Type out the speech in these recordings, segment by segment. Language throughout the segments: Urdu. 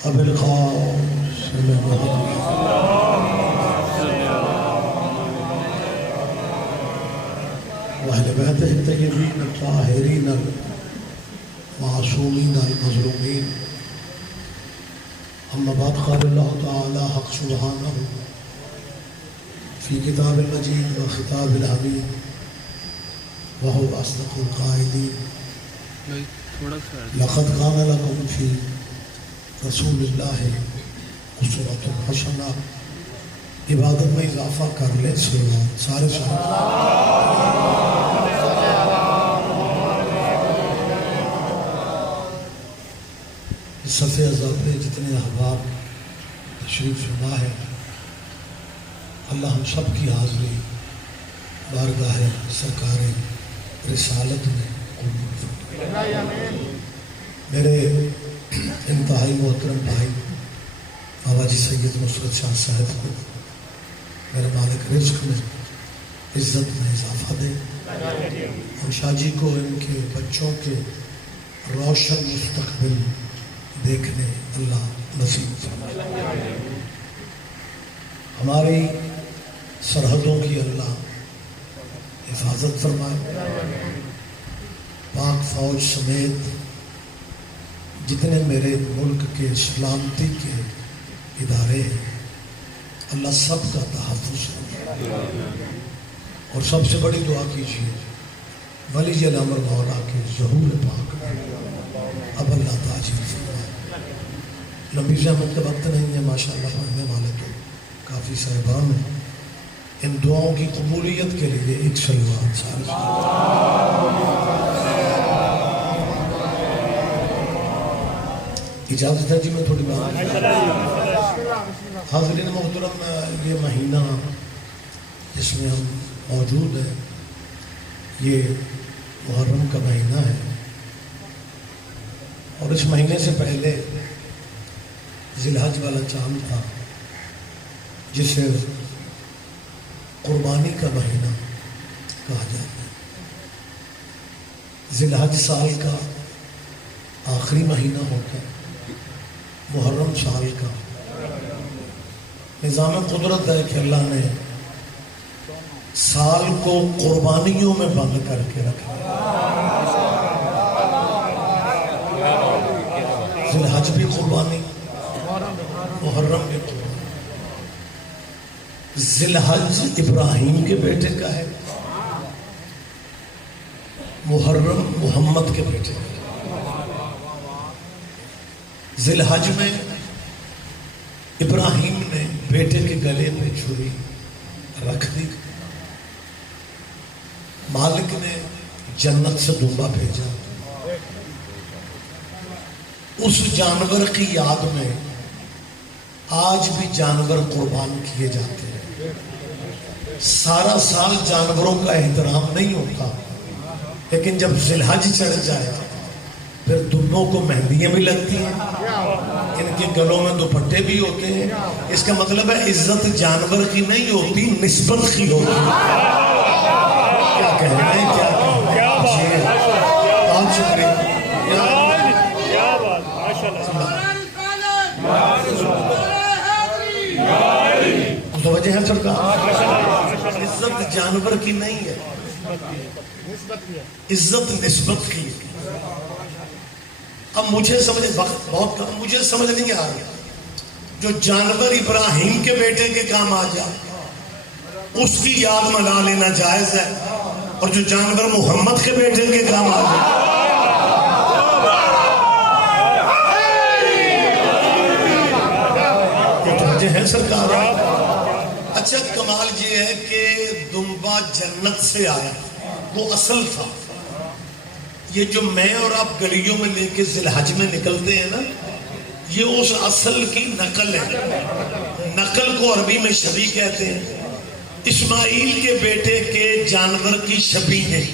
أبي القاسم محمد وأهل بيته الطيبين الطاهرين المعصومين المظلومين. أما بعد، قال الله تعالى حق سبحانه في كتاب المجيد وخطاب الحميد وهو أصدق القائلين: لقد كان لكم في رسول اللہ اسوۃ حسنہ. عبادت میں اضافہ کر لیں سارے صفحے ازل پہ جتنے احباب تشریف فرما ہے، اللہ ہم سب کی حاضری بارگاہ سرکار رسالت میں قبول فرمائے. میرے انتہائی محترم بھائی آواجی سید نصرت شاہ صاحب کو میرے مالک رزق میں عزت میں اضافہ دے، اور شاہ جی کو ان کے بچوں کے روشن مستقبل دیکھنے اللہ نصیب فرمائے. ہماری سرحدوں کی اللہ حفاظت فرمائے. پاک فوج سمیت جتنے میرے ملک کے سلامتی کے ادارے ہیں، اللہ سب کا تحفظ فرمائے. اور سب سے بڑی دعا کیجیے ولی الامر مولا کے ظہور پاک اب اللہ تاجر فرمائے. لمبی زحمت کا وقت نہیں ہے، ماشاءاللہ پڑھنے والے تو کافی صاحبان ہیں. ان دعاؤں کی قبولیت کے لیے ایک صلوات سارے اجازت ہے جی. میں تھوڑی بات حاضرین محترم، یہ مہینہ جس میں ہم موجود ہیں یہ محرم کا مہینہ ہے، اور اس مہینے سے پہلے ذی الحج والا چاند تھا جسے قربانی کا مہینہ کہا جاتا ہے. ذی الحج سال کا آخری مہینہ ہوتا ہے، محرم سال کا. نظام قدرت ہے کہ اللہ نے سال کو قربانیوں میں بند کر کے رکھا. ذی الحج بھی قربانی، محرم بھی قربانی. ذی الحج ابراہیم کے بیٹے کا ہے، محرم محمد کے بیٹے کا. ذی الحج میں ابراہیم نے بیٹے کے گلے میں چھری رکھ دی. مالک نے جنت سے دمبا بھیجا. اس جانور کی یاد میں آج بھی جانور قربان کیے جاتے ہیں. سارا سال جانوروں کا احترام نہیں ہوتا، لیکن جب ذی الحج چڑھ جائے پھر دونوں کو مہندیاں بھی لگتی ہیں، ان کے گلوں میں دوپٹے بھی ہوتے ہیں. اس کا مطلب ہے عزت جانور کی نہیں ہوتی، نسبت کی ہوتی ہے. کیا کہنا ہے، کیا بہت شکریہ. متوجہ ہے سرکار؟ عزت جانور کی نہیں ہے، عزت نسبت کی. اب مجھے سمجھ نہیں آ رہا، جو جانور ابراہیم کے بیٹے کے کام آ جائے اس کی یاد منا لینا جائز ہے، اور جو جانور محمد کے بیٹے کے کام آ جائے ہے سرکار. اچھا کمال یہ ہے کہ دمبا جنت سے آیا، وہ اصل تھا. یہ جو میں اور آپ گلیوں میں لے کے ذی الحج میں نکلتے ہیں نا، یہ اس اصل کی نقل ہے. نقل کو عربی میں شبیہ کہتے ہیں. اسماعیل کے بیٹے کے جانور کی شبیہ ہے،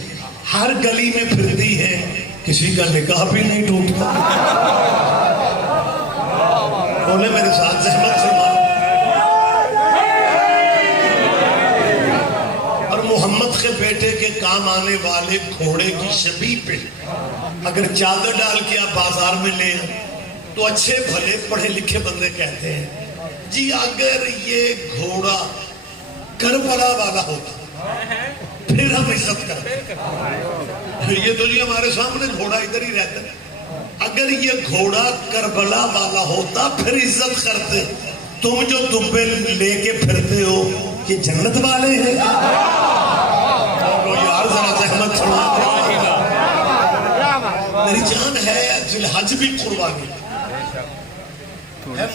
ہر گلی میں پھرتی ہے، کسی کا نکاح بھی نہیں ٹوٹتا. بولے میرے ساتھ زحمت سے مان. اور محمد کے بیٹے کے کام آنے والے گھوڑے کی شبیہ پہ اگر چادر ڈال کے آپ بازار میں لے تو اچھے بھلے پڑھے لکھے بندے کہتے ہیں جی اگر یہ گھوڑا کربلا والا ہوتا پھر ہم عزت کرتے. یہ تو جی ہمارے سامنے گھوڑا ادھر ہی رہتا ہے. اگر یہ گھوڑا کربلا والا ہوتا پھر عزت کرتے. تم جو دبے لے کے پھرتے ہو یہ جنت والے ہیں یار ذرا زحمت چھوڑا. میری جان ہے ذی الحج بھی قربانی ہے,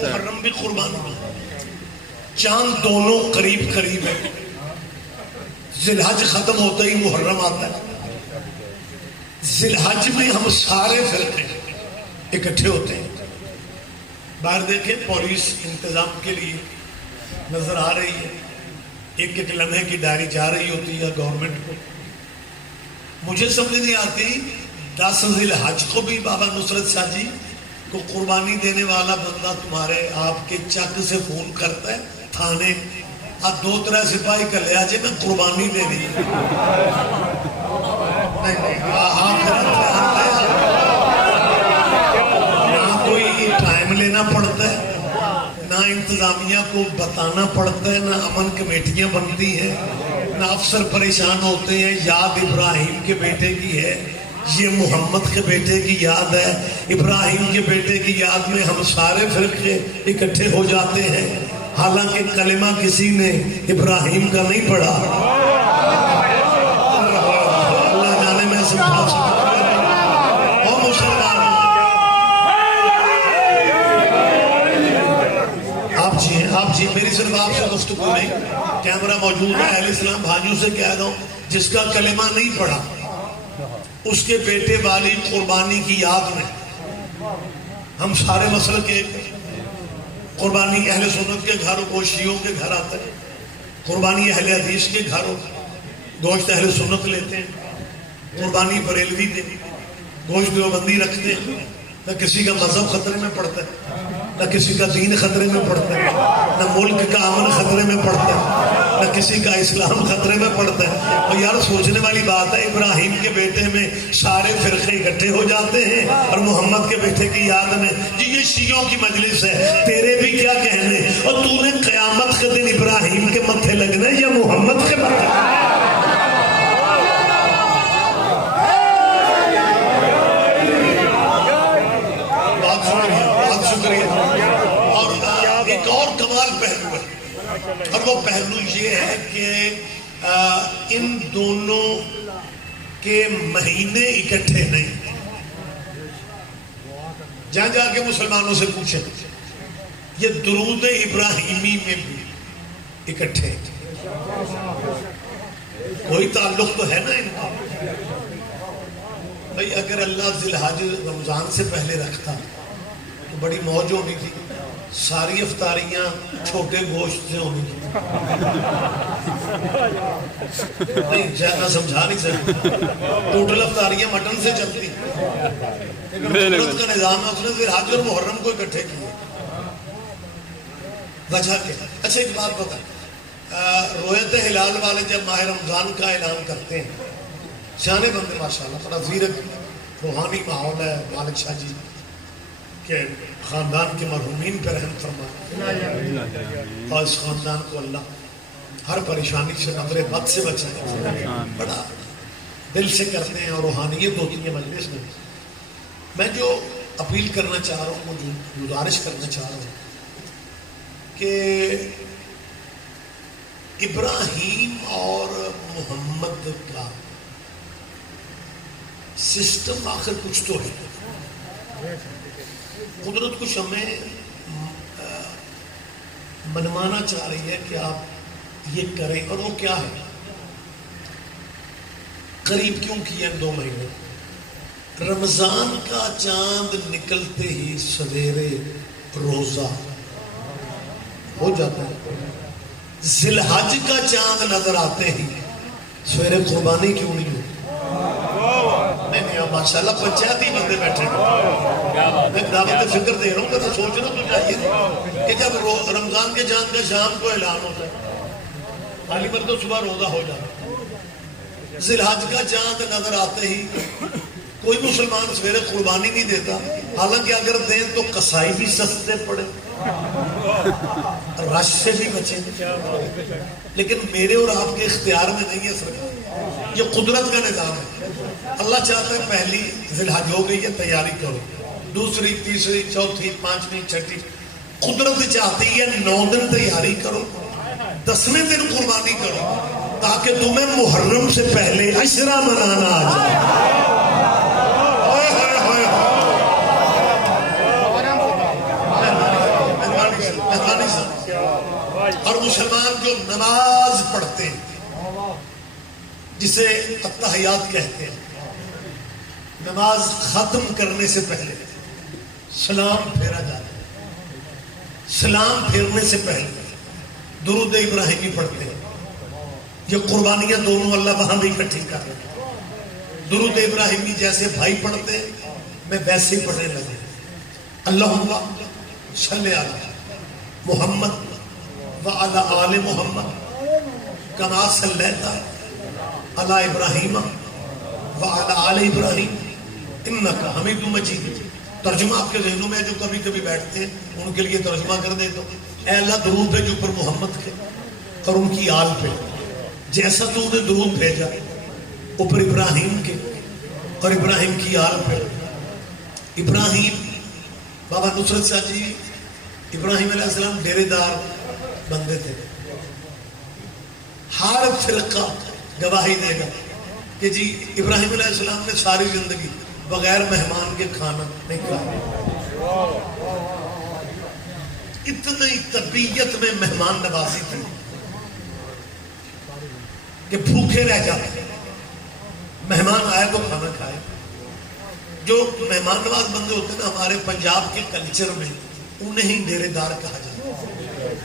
محرم بھی قربانی, چاند دونوں قریب قریب ہے. ذی الحج ختم ہوتا ہی محرم آتا ہے. ذی الحج میں ہم سارے فرقے اکٹھے ہوتے ہیں. باہر دیکھیں پولیس انتظام کے لیے نظر آ رہی ہے, ایک ایک لمحے کی ڈائری جا رہی ہوتی ہے گورنمنٹ کو. مجھے سمجھ نہیں آتی 10 ذی الحج کو بھی بابا نصرت شاہ جی کو قربانی دینے والا بندہ تمہارے آپ کے چک سے فون کرتا ہے تھانے, 2-3 سپاہی کا لیا جائے میں قربانی دے رہی ہوں. نہ کوئی ٹائم لینا پڑتا ہے, نہ انتظامیہ کو بتانا پڑتا ہے, نہ امن کمیٹیاں بنتی ہیں, نہ افسر پریشان ہوتے ہیں. یاد ابراہیم کے بیٹے کی ہے, یہ محمد کے بیٹے کی یاد ہے, ابراہیم کے بیٹے کی یاد میں ہم سارے فرقے اکٹھے ہو جاتے ہیں. حالانکہ کلمہ کسی نے ابراہیم کا نہیں پڑھا. اللہ جانے میں سمجھا سکتا اور مسلمان آپ جی میری صرف آپ سے گفتگو نہیں, کیمرہ موجود ہے. اہل اسلام بھائیوں سے کہہ رہا ہوں جس کا کلمہ نہیں پڑھا اس کے بیٹے والی قربانی کی یاد میں ہم سارے مسلک کے قربانی اہل سنت کے گھر گوشت شیعوں کے گھر آتا ہے, قربانی اہل حدیث کے گھر گوشت اہل سنت لیتے ہیں, قربانی بریلوی دے گوشت دیوبندی رکھتے ہیں. نہ کسی کا مذہب خطرے میں پڑتا ہے, نہ کسی کا دین خطرے میں پڑتا ہے, نہ ملک کا امن خطرے میں پڑتا ہے, نہ کسی کا اسلام خطرے میں پڑتا ہے. اور یار سوچنے والی بات ہے, ابراہیم کے بیٹے میں سارے فرقے اکٹھے ہو جاتے ہیں اور محمد کے بیٹے کی یاد میں جی یہ شیعوں کی مجلس ہے, تیرے بھی کیا کہنے, اور تو نے قیامت کے دن ابراہیم کے متھے لگنا یا محمد کے متھے. اور ایک اور کمال پہلو ہے, اور وہ پہلو یہ ہے کہ ان دونوں کے مہینے اکٹھے نہیں. جہاں جا کے مسلمانوں سے پوچھیں یہ درود ابراہیمی میں بھی اکٹھے, کوئی تعلق تو ہے نا ان کا. بھائی اگر اللہ ذی الحج رمضان سے پہلے رکھتا تو بڑی موج ہونی تھی, ساری افطاریاں چھوٹے گوشت سے ہونی تھی. نہیں میں سمجھا نہیں سکتا, ٹوٹل افطاریاں مٹن سے چلتی. لیکن کا نظام ہے اس نے ذی الحج اور محرم کو اکٹھے کیے. وجہ کیا؟ اچھا ایک بات بتا, رویت ہلال والے جب ماہ رمضان کا اعلان کرتے ہیں, سیانے بندے ماشاءاللہ, بڑا زیرک روحانی ماحول ہے, مالک شاہ جی کہ خاندان کے مرحومین پہ رحم فرمائے اور اس خاندان کو اللہ ہر پریشانی سے نظر بد سے بچائے. بڑا دل سے کرتے ہیں اور روحانیت ہوتی ہے مجلس میں. میں جو اپیل کرنا چاہ رہا ہوں, جو گزارش کرنا چاہ رہا ہوں کہ ابراہیم اور محمد کا سسٹم آخر کچھ تو ہے. قدرت کچھ ہمیں منوانا چاہ رہی ہے کہ آپ یہ کریں, اور وہ کیا ہے, قریب کیوں کیا 2 مہینے. رمضان کا چاند نکلتے ہی سویرے روزہ ہو جاتا ہے, ذی الحج کا چاند نظر آتے ہی سویرے قربانی کیوں نہیں ہوتی. نہیں ماشاءاللہ پنچایتی بندے بیٹھے میں دعوت فکر دے رہا ہوں, تو سوچنا تو چاہیے کہ جب رمضان کے چاند کا شام کو اعلان ہوتا ہے, حالی پر تو صبح روزہ ہو جاتا ہے. ذی الحج کا چاند نظر آتے ہی کوئی مسلمان سویرے قربانی نہیں دیتا, حالانکہ اگر دیں تو قصائی بھی سستے پڑے، رش سے بھی بچیں، لیکن میرے اور آپ کے اختیار میں نہیں ہے سرکار، یہ قدرت کا نظام ہے۔ اللہ چاہتا ہے پہلی ذی الحج ہو گئی ہے تیاری کرو، دوسری تیسری چوتھی پانچویں چھٹی، قدرت چاہتی ہے 9 دن تیاری کرو، 10ویں دن قربانی کرو، تاکہ تمہیں محرم سے پہلے عشرہ منانا آ جائے۔ اور مسلمان جو نماز پڑھتے ہیں جسے التحیات کہتے ہیں، نماز ختم کرنے سے پہلے سلام پھیرا جاتا ہے، سلام پھیرنے سے پہلے درود ابراہیمی پڑھتے ہیں۔ یہ قربانیاں دونوں اللہ وہاں بھی اکٹھی کر رہے ہیں۔ درود ابراہیمی جیسے بھائی پڑھتے ہیں میں ویسے ہی پڑھنے لگے، اللہم صلی علی محمد وعلی آل محمد کما صلیت علی ابراہیم وعلی آل ابراہیم انک حمید مجید۔ ترجمہ آپ کے ذہنوں میں جو کبھی کبھی بیٹھتے ہیں ان کے لیے ترجمہ کر دیتا ہوں۔ اے اللہ درود بھیج اوپر محمد کے اور ان کی آل پہ، جیسا تو نے درود بھیجا اوپر ابراہیم کے اور ابراہیم کی آل پہ۔ ابراہیم بابا نصرت شاہ جی ابراہیم علیہ السلام ڈیرے دار بندے تھے۔ ہر فرقہ گواہی دے گا کہ جی ابراہیم علیہ السلام نے ساری زندگی بغیر مہمان کے کھانا نہیں کھایا، اتنی طبیعت میں مہمان نوازی تھی کہ بھوکے رہ جاتے، مہمان آئے تو کھانا کھائے۔ جو مہمان نواز بندے ہوتے ہیں نا ہمارے پنجاب کے کلچر میں انہیں ہی ڈیرے دار کہا جاتا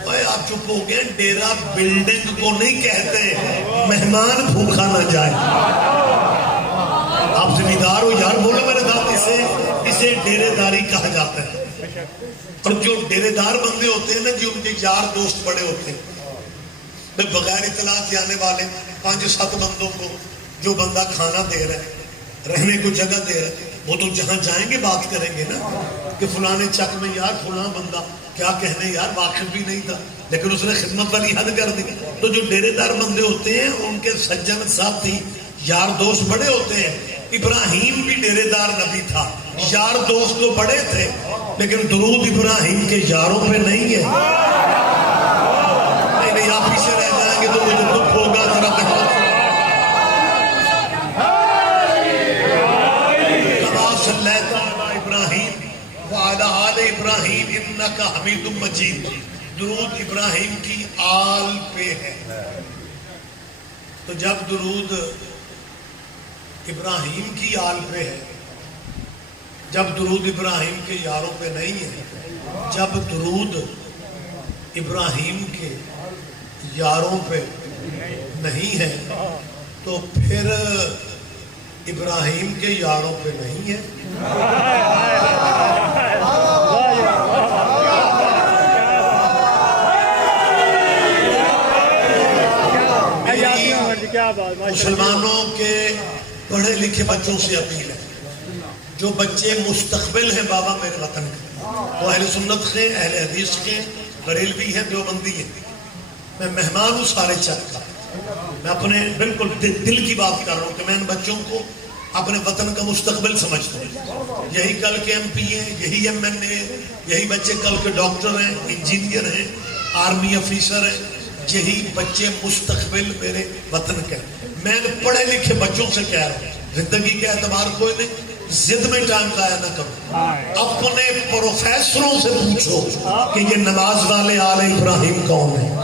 ہے۔ آپ چپ ہو گئے، ڈیرا بلڈنگ کو نہیں کہتے، مہمان بھوکا نہ جائے۔ آپ ذمہ دار ہو یار، بولو میرے ساتھ، اسے ڈیرے داری کہا جاتا ہے۔ اور جو ڈیرے دار بندے ہوتے ہیں نا جی ان کے یار دوست بڑے ہوتے ہیں، بغیر اطلاع آنے والے 5-7 بندوں کو جو بندہ کھانا دے رہا ہے، رہنے کو جگہ دے رہا ہے، وہ تو جہاں جائیں گے بات کریں گے نا کہ فلاں چک میں یار فلاں بندہ کیا کہنے یار واقف بھی نہیں تھا لیکن اس نے خدمت والی حد کر دی۔ تو جو ڈیرے دار بندے ہوتے ہیں ان کے سجن ساتھی یار دوست بڑے ہوتے ہیں۔ ابراہیم بھی ڈیرے دار نبی تھا، یار دوست تو بڑے تھے لیکن درود ابراہیم کے یاروں پہ نہیں ہے۔ نہیں آپ پیچھے رہ جائیں گے تو مجھے دکھ ہوگا، ذرا وعلی آل ابراہیم انک حمید مجید، درود ابراہیم کی آل پہ ہے۔ تو جب درود ابراہیم کی آل پہ ہے، جب درود ابراہیم کے یاروں پہ نہیں ہے، جب درود ابراہیم کے یاروں پہ نہیں ہے تو پھر ابراہیم کے یاروں پہ نہیں ہے۔ مسلمانوں کے پڑھے لکھے بچوں سے اپیل ہے، جو بچے مستقبل ہیں بابا میرے وطن کے، وہ اہل سنت کے، اہل حدیث کے، بریلوی ہیں، دیوبندی ہیں، میں مہمان ہوں سارے چک کا، میں اپنے بالکل دل کی بات کر رہا ہوں کہ میں ان بچوں کو اپنے وطن کا مستقبل سمجھتا ہوں۔ یہی کل کے ایم پی ہیں، یہی ایم این اے، یہی بچے کل کے ڈاکٹر ہیں، انجینئر ہیں، آرمی افیسر ہیں، یہی بچے مستقبل میرے وطن کے۔ میں پڑھے لکھے بچوں سے کہہ رہا ہوں زندگی کے اعتبار کوئی نہیں، ضد میں ٹائم ضائع نہ کرو، اپنے پروفیسروں سے پوچھو کہ یہ نماز والے آل ابراہیم کون ہیں۔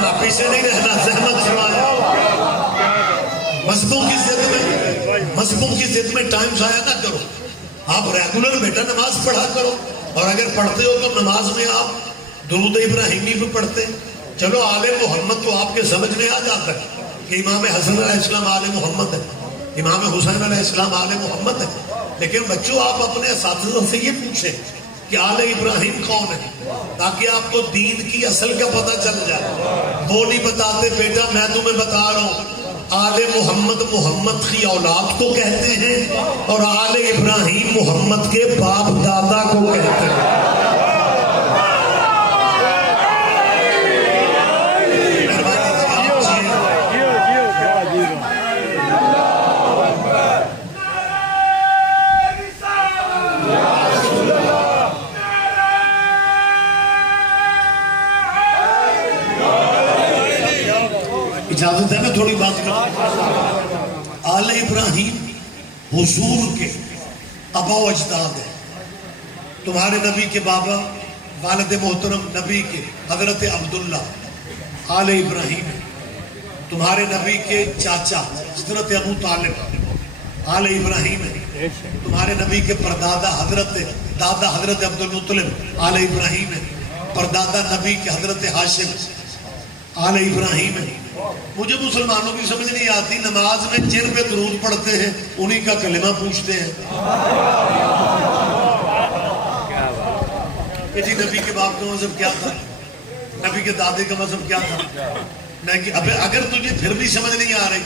نہ پیچھے نہیں رہنا، زحمت فرمایا۔ مذہبوں کی ضد میں ٹائم ضائع نہ کرو، آپ ریگولر بیٹا نماز پڑھا کرو، اور اگر پڑھتے ہو تو نماز میں آپ درود ابراہیمی بھی پڑھتے ہیں۔ چلو آل محمد تو آپ کے سمجھ میں آ جاتا ہے کہ امام حسن علیہ السلام آل محمد ہے، امام حسین علیہ السلام آل محمد ہے، لیکن بچوں آپ اپنے اساتذہ سے یہ پوچھیں کہ آل ابراہیم کون ہے، تاکہ آپ کو دین کی اصل کا پتہ چل جائے۔ وہ نہیں بتاتے بیٹا میں تمہیں بتا رہا ہوں آل محمد محمد کی اولاد کو کہتے ہیں اور آل ابراہیم محمد کے باپ دادا کو کہتے ہیں۔ اجازت ہے میں تھوڑی بات کروں؟ آل ابراہیم حضور کے آبا و اجداد ہیں۔ تمہارے نبی کے بابا والد محترم نبی کے حضرت عبداللہ آل ابراہیم ہیں۔ تمہارے نبی کے چاچا حضرت ابو طالب آل ابراہیم ہیں۔ تمہارے نبی کے پردادا دادا حضرت عبد المطلب آل ابراہیم ہیں۔ پردادا نبی کے حضرت ہاشم آل ابراہیم ہیں۔ مجھے مسلمانوں کی سمجھ نہیں آتی، نماز میں جن پہ درود پڑھتے ہیں انہی کا کلمہ پوچھتے ہیں کہ جی نبی کے باپ کا مذہب کیا تھا، نبی کے دادے کا مذہب کیا تھا۔ اگر تجھے پھر بھی سمجھ نہیں آ رہی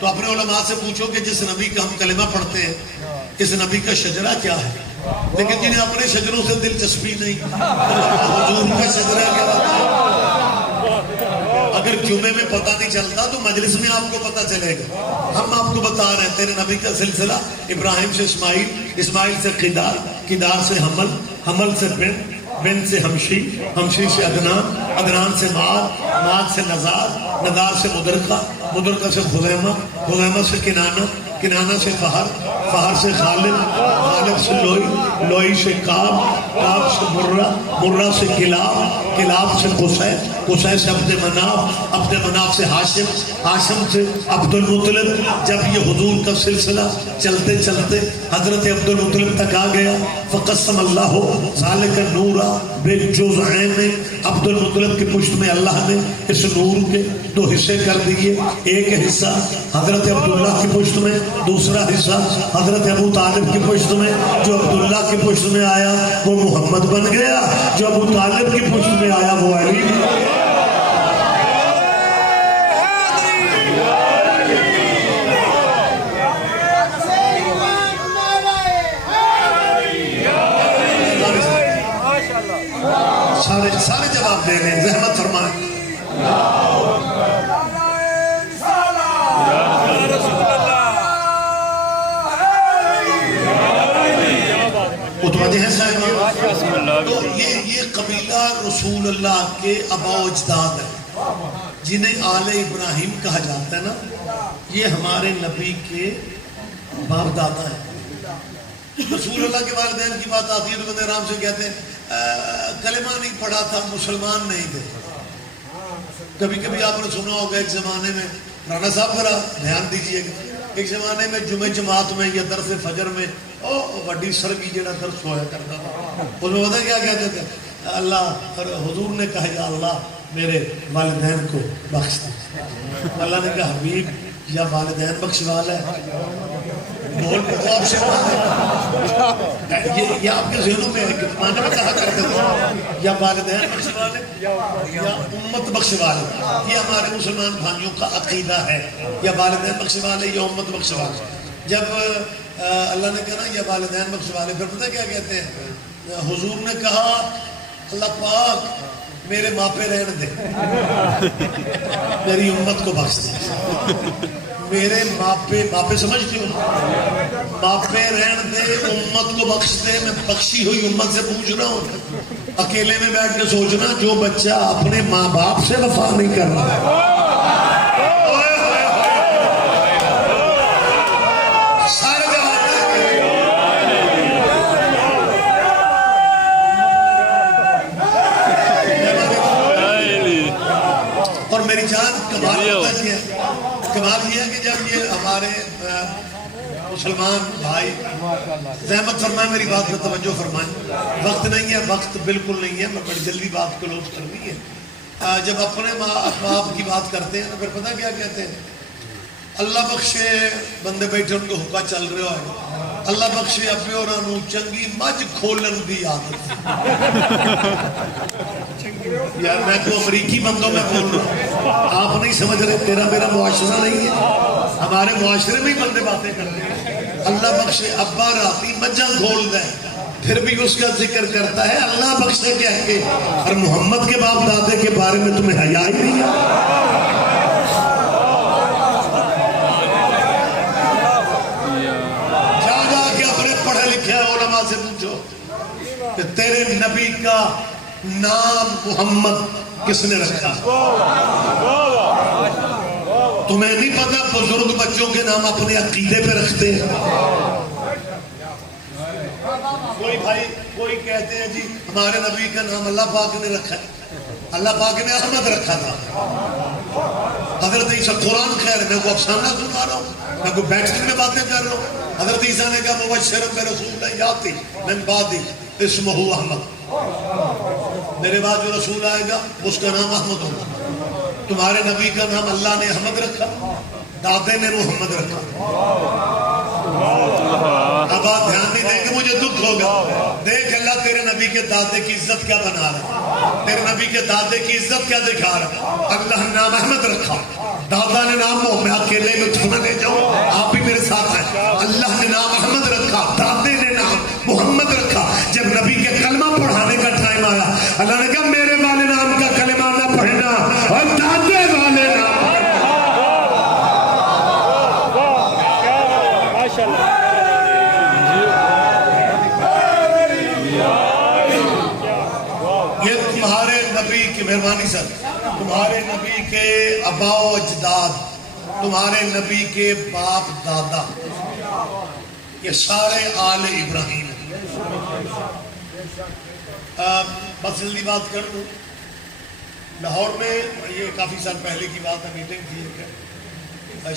تو اپنے علماء سے پوچھو کہ جس نبی کا ہم کلمہ پڑھتے ہیں اس نبی کا شجرہ کیا ہے۔ لیکن جنہیں اپنے شجروں سے دلچسپی نہیں، حضور کا شجرہ کیا ہوتا ہے؟ اگر جمعے میں پتہ نہیں چلتا تو مجلس میں آپ کو پتہ چلے گا۔ ہم آپ کو بتا رہے ہیں تیرے نبی کا سلسلہ ابراہیم سے اسماعیل، اسماعیل سے قدار، قدار سے حمل، حمل سے بن، بن سے ہمشی، ہمشی سے عدنان، عدنان سے ماد، ماد سے نزار، نزار سے مدرکہ، مدرکہ سے خزیمہ، خزیمہ سے کنانہ، کنانہ سے فہر، فہر سے غالب، غالب سے لوئی، لوئی سے کعب، کعب سے مرہ، مرہ سے کلاب، کلاب سے قصے، قصے سے عبد مناف، عبد مناف سے ہاشم، ہاشم سے عبد المطلب۔ جب یہ حضور کا سلسلہ چلتے چلتے حضرت عبد المطلب تک آ گیا، فقسم اللہ ذالک النور بالجزئین، عبد المطلب کی پشت میں اللہ نے اس نور کے دو حصے کر دیے، ایک حصہ حضرت عبداللہ کی پشت میں، دوسرا حصہ حضرت ابو طالب کی پشت میں۔ جو عبداللہ کی پشت میں آیا وہ محمد بن گیا، جو ابو طالب کی پشت میں آیا وہ علی۔ سارے جواب دے لیں، زحمت فرمائیں۔ متوجہ ہیں صاحب؟ تو یہ قبیلہ رسول اللہ کے آبا و اجداد ہے جنہیں آل ابراہیم کہا جاتا ہے نا، یہ ہمارے نبی کے باپ دادا ہیں۔ رسول اللہ کے والدین کی بات آتی ہے تو بندے آرام سے کہتے ہیں کلمہ نہیں پڑھا تھا، مسلمان نہیں تھے۔ کبھی کبھی آپ نے سنا ہوگا ایک زمانے میں، رانا صاحب ذرا دھیان دیجئے گا، ایک زمانے میں جمعہ جماعت میں یا درس فجر میں وڈی سرگی جڑا درس ہوا کرتا تھا، اس میں پتہ کیا کہتے تھے؟ اللہ، حضور نے کہا یا اللہ میرے والدین کو بخش دے۔ اللہ نے کہا حبیب یا والدین بخشوال ہے، بول خواب سے یہ آپ کے ذہنوں میں ہے کہ معنی میں کہا کرتے تھے یا والدین بخشوال ہے یا امت بخشوال ہے۔ یہ ہمارے مسلمان بھائیوں کا عقیدہ ہے، یا والدین بخشوال ہے یا امت بخشوال ہے۔ جب اللہ نے کہا یا والدین بخشوال ہے، پھر پتہ کیا کہتے ہیں؟ حضور نے کہا اللہ پاک میرے ماپے رہن دے، میری امت کو بخش دے۔ میرے ماپے سمجھتی ہوں، ماپے رہن دے، امت کو بخش دے۔ میں بخشی ہوئی امت سے پوچھ رہا ہوں، اکیلے میں بیٹھ کے سوچنا جو بچہ اپنے ماں باپ سے وفا نہیں کر رہا، اور میری جان کمال یہ ہے کہ جب یہ ہمارے مسلمان بھائی زحمت فرمائیں، میری بات پر توجہ فرمائیں، وقت نہیں ہے، وقت بالکل نہیں ہے، میں بڑی جلدی بات کلوز کرنی ہے۔ جب اپنے ماں باپ کی بات کرتے ہیں تو پھر پتہ کیا کہتے ہیں؟ اللہ بخشے بندے بیٹھے ان کو حکا چل رہا ہے، اللہ بخشے ابے اور انو چنگی مجھ کھولن دی عادت۔ یار میں تو امریکی بندوں میں بول رہا ہوں، آپ نہیں سمجھ رہے، تیرا میرا معاشرہ نہیں ہے، ہمارے معاشرے میں ہی بندے باتیں کرتے ہیں۔ اللہ بخشے ابا راتی مجھا کھول دے پھر بھی اس کا ذکر کرتا ہے اللہ بخشے کہہ کے، اور محمد کے باپ دادے کے بارے میں تمہیں حیا ہی نہیں ہے۔ جا کے اپنے پڑھے لکھے علماء سے پوچھو کہ تیرے نبی کا نام محمد کس نے رکھا؟ تمہیں نہیں پتا بزرگ بچوں کے نام اپنے عقیدے پہ رکھتے ہیں۔ کوئی بھائی کوئی کہتے ہیں جی ہمارے نبی کا نام اللہ پاک نے رکھا ہے، اللہ پاک نے احمد رکھا تھا۔ حضرت عیسیٰ قرآن خیر میں کو افسانہ سنا رہا ہوں، میں کو بیٹھنے میں باتیں کر رہا ہوں۔ حضرت عیسیٰ نے کہا مبشرا برسول یاتی من بعدی اسمہ احمد، میرے بعد جو رسول آئے گا اس کا نام احمد ہوگا۔ تمہارے نبی کا نام اللہ نے احمد رکھا، دادے نے محمد رکھا۔ اب آپ دھیان نہیں دیں گے مجھے دکھ ہوگا۔ دیکھ اللہ تیرے نبی کے دادے کی عزت کیا بنا رہا، تیرے نبی کے دادے کی عزت کیا دکھا رہا۔ اللہ نے نام احمد رکھا، دادا نے نام محمد، میں اکیلے لطف نہ لے جاؤں، آپ بھی میرے ساتھ ہیں۔ اللہ نے نام احمد رکھا، دادے نے نام محمد رکھا۔ جب نبی کے کلمہ پڑھانے کا ٹائم آیا، اللہ نے کہا میرے والے نام کا کلمہ نہ پڑھنا اور دادے والے نام۔ یہ تمہارے نبی کی مہربانی سر، تمہارے نبی کے آبا و اجداد، تمہارے نبی کے باپ دادا، یہ سارے آل ابراہیم ہیں۔ بس جلدی بات کر دوں، لاہور میں یہ کافی سال پہلے کی بات ہے، میٹنگ تھی ایک،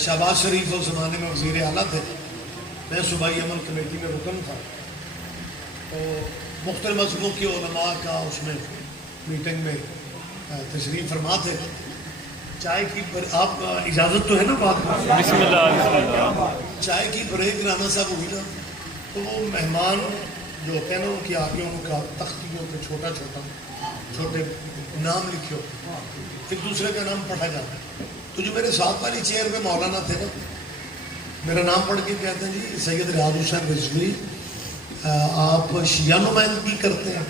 شہباز شریف اس زمانے میں وزیر اعلیٰ تھے، میں صوبائی عمل کمیٹی میں رکن تھا، تو مختلف مذہبوں کے علماء کا اس میں میٹنگ میں تشریف فرما تھے۔ چائے کی آپ اجازت تو ہے نا بات میں؟ بسم اللہ۔ چائے کی بریک رانا صاحب ہوئی نا، تو وہ مہمان جو ہوتے ہیں نا ان کی آگے ان کا تختیوں پہ چھوٹے نام لکھے ہوتے، ایک دوسرے کا نام پڑھا جاتا ہے۔ تو جو میرے ساتھ والی چیئر پہ مولانا تھے نا، میرا نام پڑھ کے کہتے ہیں جی سید ریاض حسین رضوی آپ شیعہ نمائندگی کرتے ہیں؟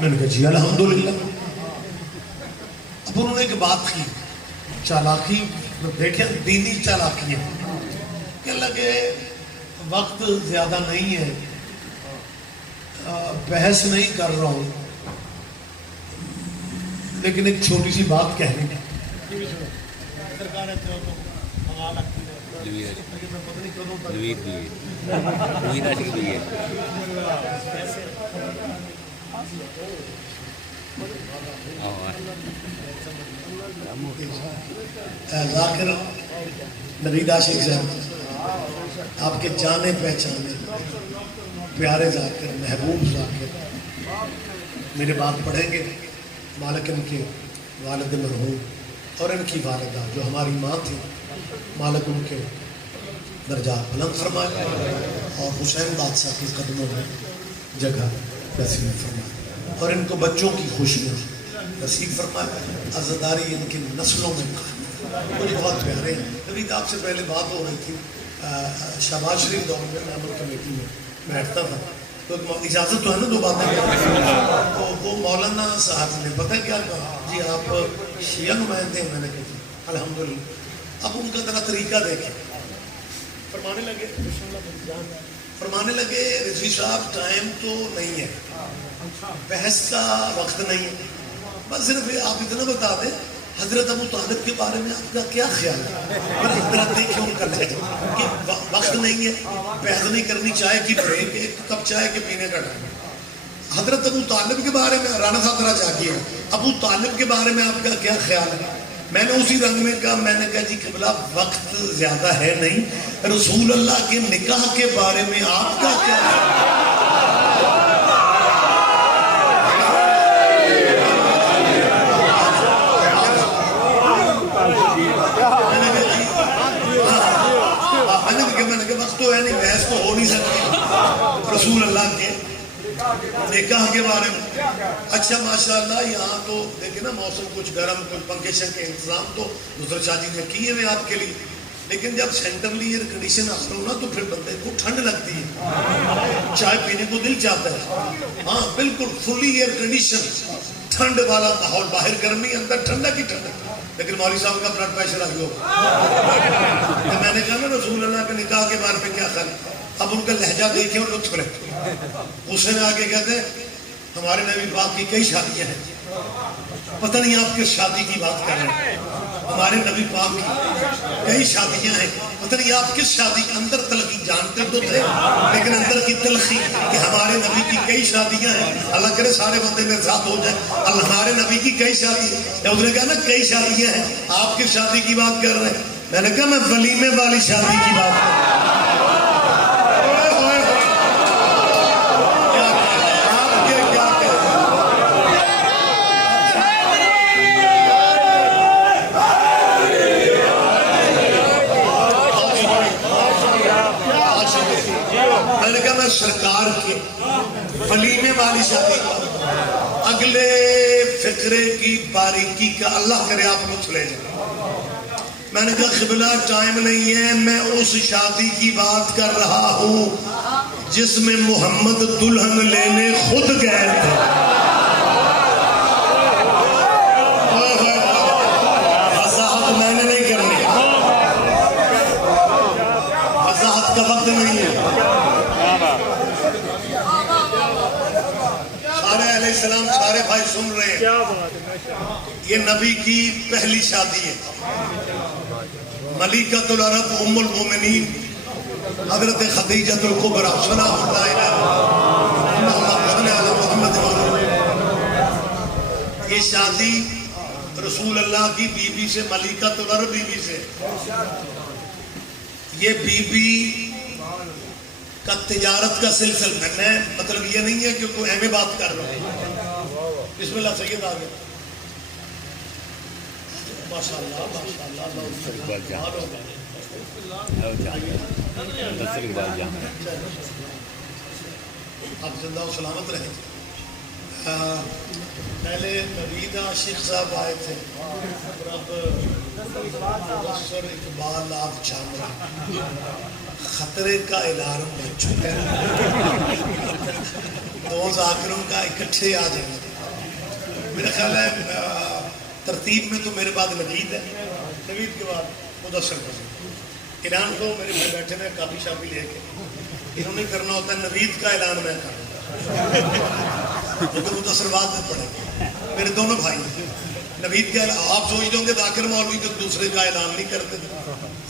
میں نے کہا جی الحمدللہ۔ اب انہوں نے ایک بات کی، چالاکی دیکھیں، دینی چالاکی ہے کہ لگے وقت زیادہ نہیں ہے، بحث نہیں کر رہا ہوں، لیکن ایک چھوٹی سی بات کہنے کی ذاکر نوید عاشق صاحب، آپ کے جانے پہچانے پیارے ذاکر، محبوب ذاکر، میرے بات پڑھیں گے، مالک ان کے والد مرحوم اور ان کی والدہ جو ہماری ماں تھی، مالک ان کے درجات بلند فرمائے اور حسین بادشاہ کے قدموں میں جگہ نصیب فرمائے اور ان کو بچوں کی خوشیاں نصیب فرمائے، عزاداری ان کی نسلوں میں مجھے بہت پیارے ہیں۔ نوید آپ سے پہلے بات ہو رہی تھی، شہباز شریف دور میں عمل کمیٹی میں بیٹھتا تھا، تو اجازت تو ہے نا دو باتیں کریں؟ تو وہ مولانا صاحب نے پتہ کیا کہا، جی آپ شیعہ نمائندے ہیں؟ میں نے کہا جی الحمدللہ۔ اب ان کا ذرا طریقہ دیکھیں، فرمانے لگے رضوی صاحب ٹائم تو نہیں ہے، بحث کا وقت نہیں ہے، بس صرف آپ اتنا بتا دیں حضرت ابو طالب کے بارے میں آپ کا کیا خیال ہے؟ حضرت دیکھیں ان کا کہ وقت نہیں ہے، بحث نہیں کرنی، چائے کی بریک، ایک کپ چائے کے پینے کا ٹائم۔ حضرت ابو طالب کے بارے میں رانا صاحب ذرا جاگیے، ابو طالب کے بارے میں آپ کا کیا خیال ہے؟ میں نے اسی رنگ میں کہا، میں نے کہا جی قبلہ وقت زیادہ ہے نہیں، رسول اللہ کے نکاح کے بارے میں آپ کا کیا ہے؟ میں نے کہا وقت تو ہے نہیں، بحث تو ہو نہیں سکتی، رسول اللہ کے نکاح کے بارے میں اچھا ماشاءاللہ یہاں تو دیکھیں نا موسم کچھ گرم کچھ پنکھے کے انتظام تو نصرت شاہ جی نے کیے ہوئے آپ کے لیے، لیکن جب سینٹرلی ایئر کنڈیشن حاصل ہونا تو پھر بندے کو ٹھنڈ لگتی ہے، چائے پینے کو دل چاہتا ہے. ہاں بالکل فلی ایئر کنڈیشن ٹھنڈ والا ماحول، باہر گرمی اندر ٹھنڈا کی ٹھنڈا. لیکن مولوی صاحب کا بلڈ پریشر آ گیا. میں نے کہا نا رسول اللہ کے نکاح کے بارے میں کیا خیال، اب ان کا لہجہ دیکھیں اور لطف رہے. اسے میں آگے کہتے ہیں ہمارے نبی پاک کی کئی شادیاں ہیں، پتہ نہیں آپ کس شادی کی بات کر رہے ہیں. ہمارے نبی پاک کی کئی شادیاں ہیں، پتہ نہیں آپ کس شادی کے اندر تلخی جانتے تو تھے، لیکن اندر کی تلخی کہ ہمارے نبی کی کئی شادیاں ہیں. اللہ کرے سارے بندے میرے ساتھ ہو جائیں. ہمارے نبی کی کئی شادی، اس نے کہا نا کئی شادیاں ہیں، آپ کس شادی کی بات کر رہے ہیں؟ میں نے کہا میں ولیمے والی شادی کی بات کر رہا ہوں. سرکار کے ولیمے والی شادی اگلے فقرے کی باریکی کا اللہ کرے آپ لطف لے جائیں. میں نے کہا قبلہ ٹائم نہیں ہے، میں اس شادی کی بات کر رہا ہوں جس میں محمد دلہن لینے خود گئے تھے. وضاحت میں نے نہیں کرنی، وضاحت کا وقت نہیں ہے. علیہ السلام سارے بھائی سن رہے ہیں، یہ نبی کی پہلی شادی ہے. ملکۃ العرب ام المومنین حضرت خدیجۃ الکبریٰ سلام اللہ علیہ محمد. یہ شادی رسول اللہ کی بیوی سے، ملکۃ العرب بیوی سے. یہ بیوی کا تجارت کا سلسلہ، میں مطلب یہ نہیں ہے کہ کوئی اہم بات کر رہا ہوں. بسم اللہ سید آگے. ماشاءاللہ آپ زندہ و سلامت رہیں. پہلے نوید عاشق صاحب آئے تھے، اب مبصر اقبال آپ جان رہے ہیں. خطرے کا الارم بج چکا ہے، دو ذاکروں کا اکٹھے آ جائیں. میرا خیال ہے ترتیب میں تو میرے بعد نوید ہے، نوید کے بعد مدثر کو اعلان کو میرے بھائی بیٹھے میں کافی شافی لے کے انہوں نے کرنا ہوتا ہے. نوید کا اعلان میں کروں لیکن مدثر بعد میں پڑھیں گے. میرے دونوں بھائی نوید کا آپ سوچ دو گے ذاکر مولوی تو دوسرے کا اعلان نہیں کرتے.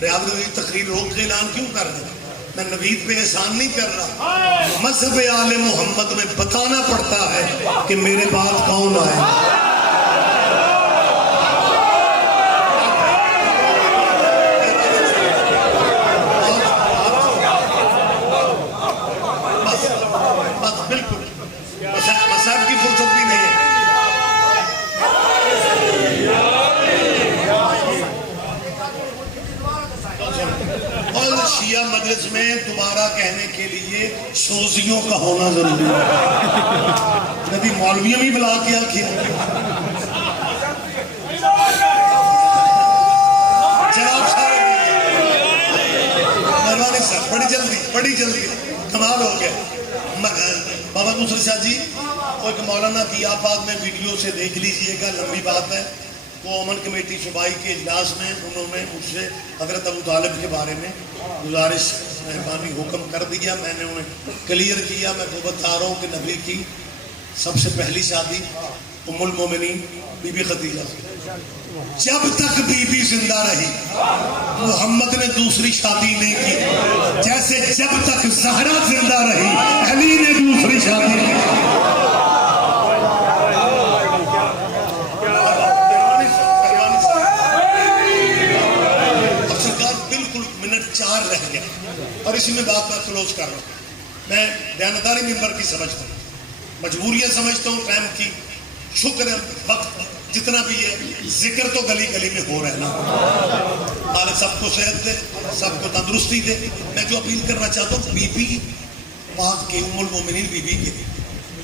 ریاض نوید تقریر روک کے اعلان کیوں کر رہے ہیں؟ میں نوید پہ احسان نہیں کر رہا. مذہب آل محمد میں بتانا پڑتا ہے کہ میرے بعد کون آئے. بالکل مسائل کی فرصت بھی نہیں ہے. اور شیعہ مجلس میں دوبارہ کہنے کے لیے سوزیوں کا ہونا ضروری ہے. کبھی مولویوں بھی بلا کے آخیا جناب صاحب مہربانی سر، بڑی جلدی کمال ہو گیا. بابا نصرت شاہ جی اور ایک مولانا کی آباد میں ویڈیو سے دیکھ لیجئے گا، لمبی بات ہے. وہ امن کمیٹی صوبائی کے اجلاس میں انہوں نے مجھ سے حضرت ابو طالب کے بارے میں گزارش مہربانی حکم کر دیا. میں نے انہیں کلیئر کیا. میں کو بتا رہا ہوں کہ نبی کی سب سے پہلی شادی ام المومنین بی بی خدیجہ سے. جب تک بی بی زندہ رہی محمد نے دوسری شادی نہیں کی، جیسے جب تک زہرا زندہ رہی علی نے دوسری شادی نہیں کی. اب سرکار بالکل منٹ 4 رہ گیا اور اسی میں بات میں کلوز کر رہا ہوں. میں دیانتداری ممبر کی سمجھتا ہوں، مجبوریاں سمجھتا ہوں، ٹائم کی شکر ہے، وقت جتنا بھی ہے ذکر تو گلی گلی میں ہو رہا ہے نا. مالک سب کو صحت دے، سب کو تندرستی دے. میں جو اپیل کرنا چاہتا ہوں بی بی پاک کے ام المومنین بی بی کے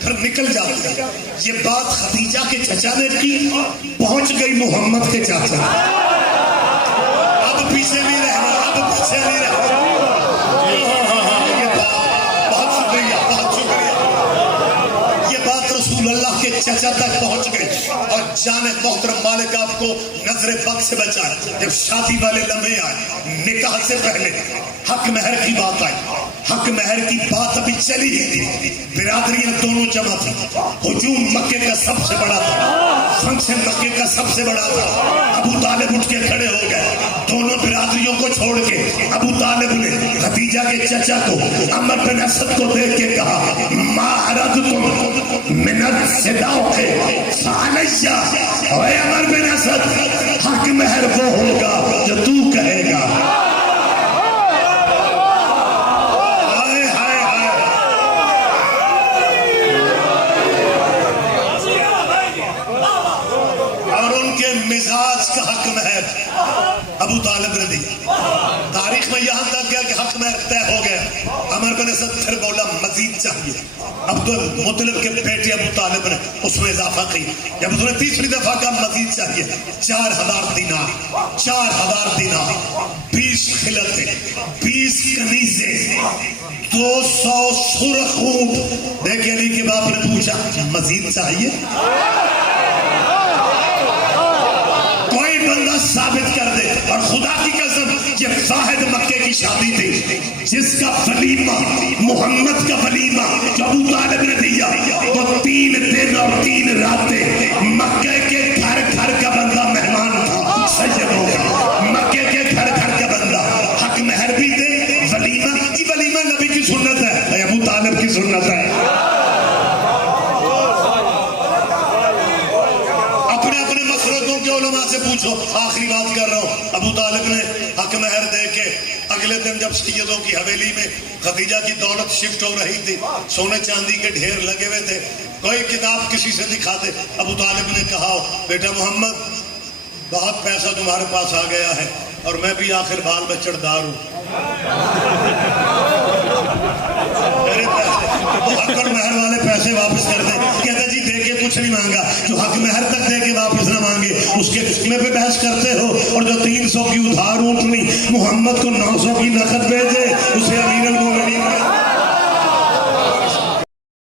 پھر نکل جاتے ہیں. یہ بات خدیجہ کے چچا نے کی، پہنچ گئی محمد کے چاچا. اب پیچھے نہیں رہنا، اب پیچھے نہیں رہنا. یہ بات بہت شکریہ، بہت شکریہ. یہ بات رسول اللہ کے چچا تک پہنچ گئی اور جان محترم مالک آپ کو نظر بد سے بچائے. جب شادی والے لمحے آئے، نکاح سے پہلے حق مہر کی بات آئی. حق مہر کی بات ابھی چلی ہی تھی، برادریاں دونوں جمع تھی. ہجوم مکے کا سب سے بڑا تھا، فنکشن مکے کا سب سے بڑا تھا. ابو طالب اٹھ کے کھڑے ہو گئے. دونوں برادریوں کو چھوڑ کے ابو طالب نے خدیجہ کے چچا کو عمر بن اسد کو دیکھ کے کہا ما اردتم من الصداق فعلیہ. اے عمر بن اسد، حق مہر وہ ہوگا جو تو کہے گا. مزاج کا حق مہر ابو طالب نے دی. تاریخ میں یہاں تک گیا کہ حق مہر طے ہو گیا. عمر بن اسد پھر بولا مزید چاہیے. عبد المطلب کے بیٹے ابو طالب نے اس میں اضافہ کی. جب اس نے تیسری دفعہ کہا مزید چاہیے، 4000 دینار، 4000 دینار، 20 خلعتیں، 20 کنیزیں، 200 سرخ اونٹ. دیکھ علی کے باپ نے پوچھا مزید چاہیے؟ بندہ ثابت کر دے. اور خدا کی قسم یہ واحد مکے کی شادی تھی جس کا ولیمہ، محمد کا ولیمہ جو ابو طالب نے دیا، وہ 3 دن اور 3 راتیں مکے کے گھر گھر کا بندہ مہمان تھا. سیدوں کا مکے کے گھر گھر کا بندہ حق مہر بھی دے، ولیمہ. یہ ولیمہ نبی کی سنت ہے، ابو طالب کی سنت ہے. علماء سے پوچھو. آخری بات کر رہا ہوں. ابو طالب نے حق مہر دے کے اگلے دن جب سیدوں کی حویلی میں خدیجہ کی دولت شفٹ ہو رہی تھی، سونے چاندی کے ڈھیر لگے ہوئے تھے، کوئی کتاب کسی سے دکھا دے. ابو طالب نے کہا بیٹا محمد، بہت پیسہ تمہارے پاس آ گیا ہے اور میں بھی آخر بال بچڑدار ہوں. میرے پیسے حق اور مہر والے پیسے واپس کر دیں. کہتا جی دے کے کچھ نہیں مانگا، جو حق مہر تک دے کے واپس نہ مانگے اس کے قسمے پہ بحث کرتے ہو. اور جو 300 کی ادھار اونٹنی محمد کو 900 کی نقد بھیجے اسے امیر المومنین